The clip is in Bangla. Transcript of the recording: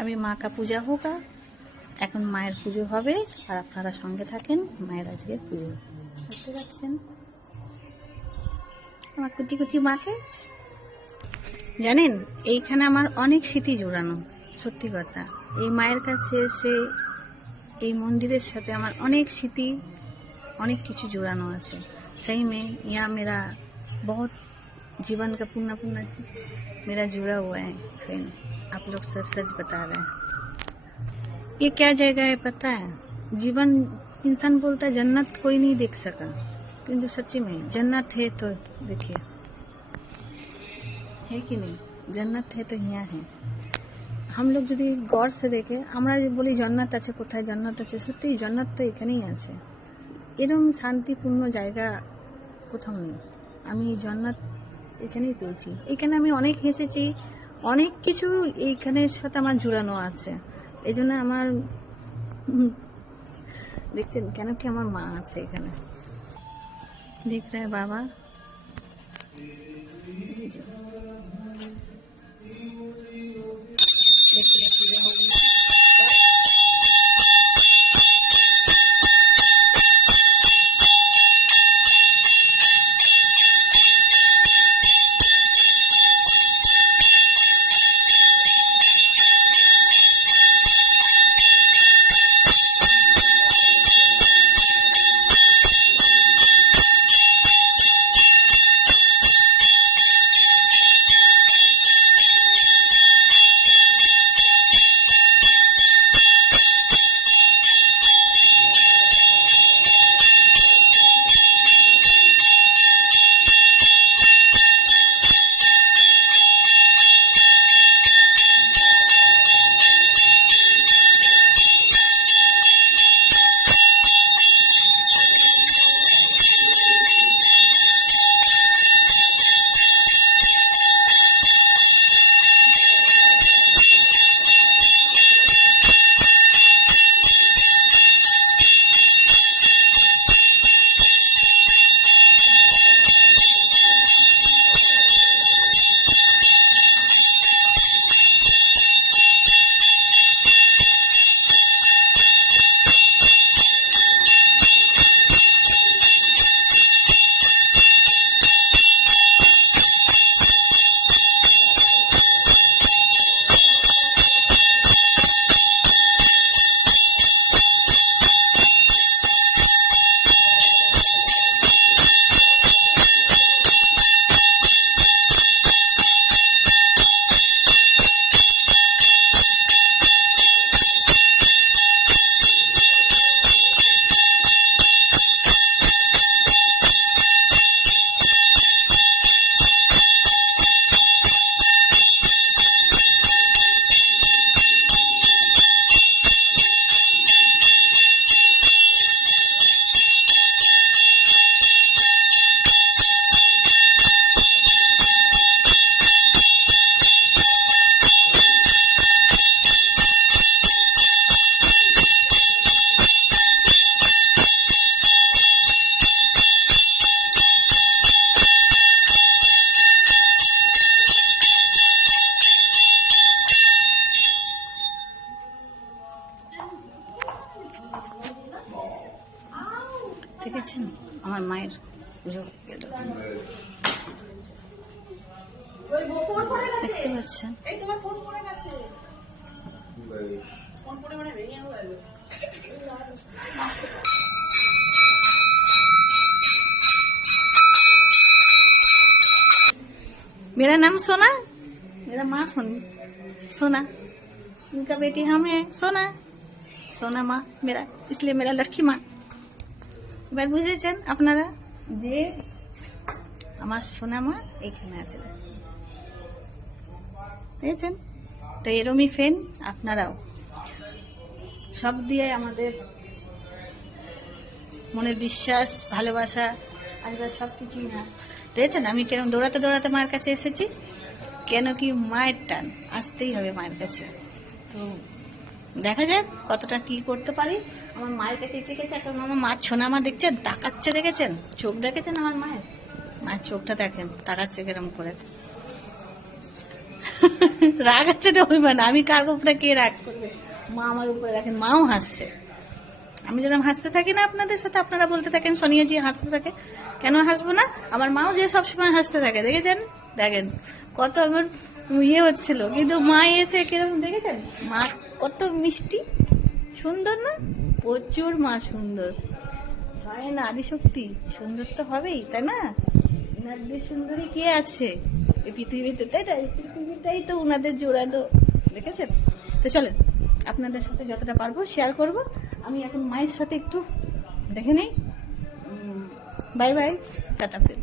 আমি মা কা পূজা হোক এখন মায়ের পুজো হবে, আর আপনারা সঙ্গে থাকেন, মায়ের আজকে পুজো। বুঝতে পারছেন? আমার কুচি কুচি মাকে, জানেন, এইখানে আমার অনেক স্মৃতি জোড়ানো, সত্যি কথা। এই মায়ের কাছে এসে, এই মন্দিরের সাথে আমার অনেক স্মৃতি, অনেক কিছু জোড়ানো আছে। সেই মেয়ে, ইয়া মেরা বহুত জীবনকে কা পূর্ণা পূর্ণা মেরা জুড়া হুয়া হ্যাঁ आप लोग सच सच बता रहे हैं ये क्या जगह है पता है जीवन इंसान बोलता है जन्नत कोई नहीं देख सका किंतु सच्ची में जन्नत है तो देखिए है कि नहीं जन्नत है तो यहाँ है हम लोग যদি গড় সে দেখে আমরা যে বলি জন্নাত আছে কোথায় জন্নাত আছে সত্যি জন্নাত তো এখানেই আছে এরকম শান্তিপূর্ণ জায়গা কোথাও নেই আমি জন্নাত এখানেই পেয়েছি এখানে আমি অনেক হেসেছি অনেক কিছু এইখানের সাথে আমার জুড়ানো আছে। এই জন্য আমার দেখছেন কেন কি আমার মা আছে এখানে। দেখ বাবা। এই যে। দেখেছেন আমার মায়ের পুজো গেল দেখতে পাচ্ছেন এই তোমার ফোন পড়ে গেছে ফোন পড়ে মানে ভেঙে গেল मेरा नाम सोना मेरा माँ सोनी सोना इनका बेटी हम है सोना সোনা মা মেরা इसलिए मेरा लड़की মা এবার বুঝেছেন আপনারা যে আমার সোনা মা এখানে আছে। বুঝেছেন? তো এরমই ফেন আপনারাও। সব দিয়ে আমাদের মনের বিশ্বাস, ভালোবাসা, আশীর্বাদ সব কিছুই না। দেখেছেন আমি কেরম দৌড়াতে দৌড়াতে মায়ের কাছে এসেছি? কেন কি মায়ের টান? আসতেই হবে মায়ের কাছে। তো দেখা যাক কতটা কি করতে পারি। আমার মায়ের কাছে গেছে এখন আমার মা ছোনা মা দেখছেন? তাকাচ্ছে দেখেছেন? চোখ দেখেছেন আমার মায়ের? মায়ের চোখটা দেখেন। তাকাচ্ছে কিরম করে। রাগ আছে তো হইবে না। আমি কার উপরে কে রাগ করবে? মা আমার উপরে রাখেন মাও হাসছে। আমি যেরকম হাসতে থাকি না আপনাদের সাথে, আপনারা বলতে থাকেন, সোনিয়া জি হাসতে থাকে। কেন হাসবো না? আমার মাও যে সবসময় হাসতে থাকে, দেখেছেন? দেখেন, কত আমার ইয়ে হচ্ছিল। কিন্তু মা এসে কীরকম দেখেছেন? মা কত মিষ্টি, সুন্দর না? প্রচুর মা সুন্দর। মায়ের না আদিশক্তি সুন্দর তো হবেই, তাই না? ওনাদের সুন্দরী কে আছে? এই পৃথিবীতে, তাই এই পৃথিবীটাই তো ওনাদের জোড়ালো দেখেছেন? তো চলেন, আপনাদের সাথে যতটা পারব শেয়ার করব। আমি এখন মায়ের সাথে একটু দেখে নেই। বাই বাই টাটা ফির